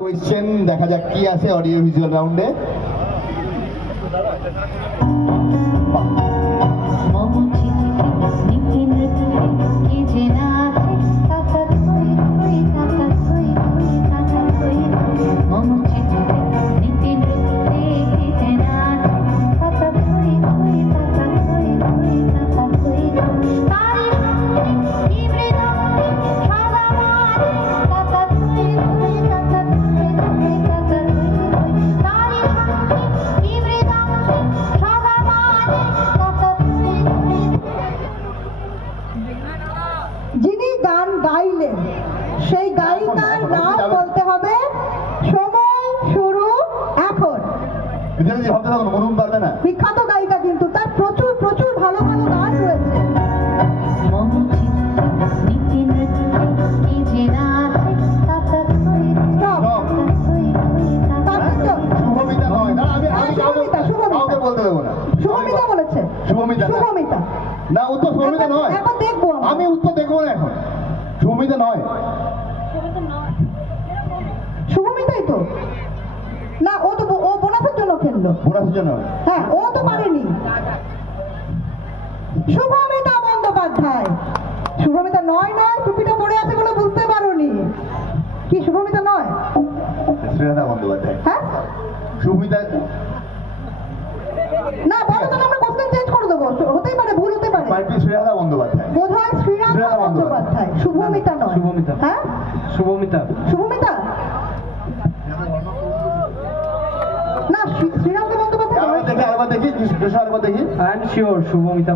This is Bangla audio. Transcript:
কোয়েশ্চেন দেখা যাক কি আছে অডিও ভিজুয়াল রাউন্ডে। যিনি গান গাইলেন সেই গায়িকার নাম বলতে হবে। সময় শুরু এখন। বিখ্যাত গায়িকা, কিন্তু তার প্রচুর প্রচুর ভালো ভালো গান রয়েছে। শুভমিতা বলেছে। শুভমিতা না, উত্তর শুভমিতা নয়। এখন দেখবো আমি উত্তর দেখবো না এখন। শুভমিতা নয়। শুভমিতাই তো না, ও তো ও বোনাসের জন্য খেললো। বোনাসের জন্য? হ্যাঁ, ও তো পারেনি। শুভমিতা বন্দ্যোপাধ্যায়। শুভমিতা নয় নয়, টুপিটা পড়ে আছে বলে বুঝতে পারোনি। কি শুভমিতা নয়? শ্রীরাধা বন্দ্যোপাধ্যায়। হ্যাঁ, শুভমিতা না বলো তো, আমরা কোশ্চেন চেঞ্জ করে দেবো। হতেই পারে, ভুল হতে পারে। শ্রীরাধা বন্দ্যোপাধ্যায়। বোধহয় শ্রীরাধা বন্দ্যোপাধ্যায়। শুভমিতা নয়। শুভমিতা। হ্যাঁ, শুভমিতা। শুভমিতা না, শ্রীরাধা বন্দ্যোপাধ্যায়। আরেকবার দেখি, আই এম শিওর শুভমিতা।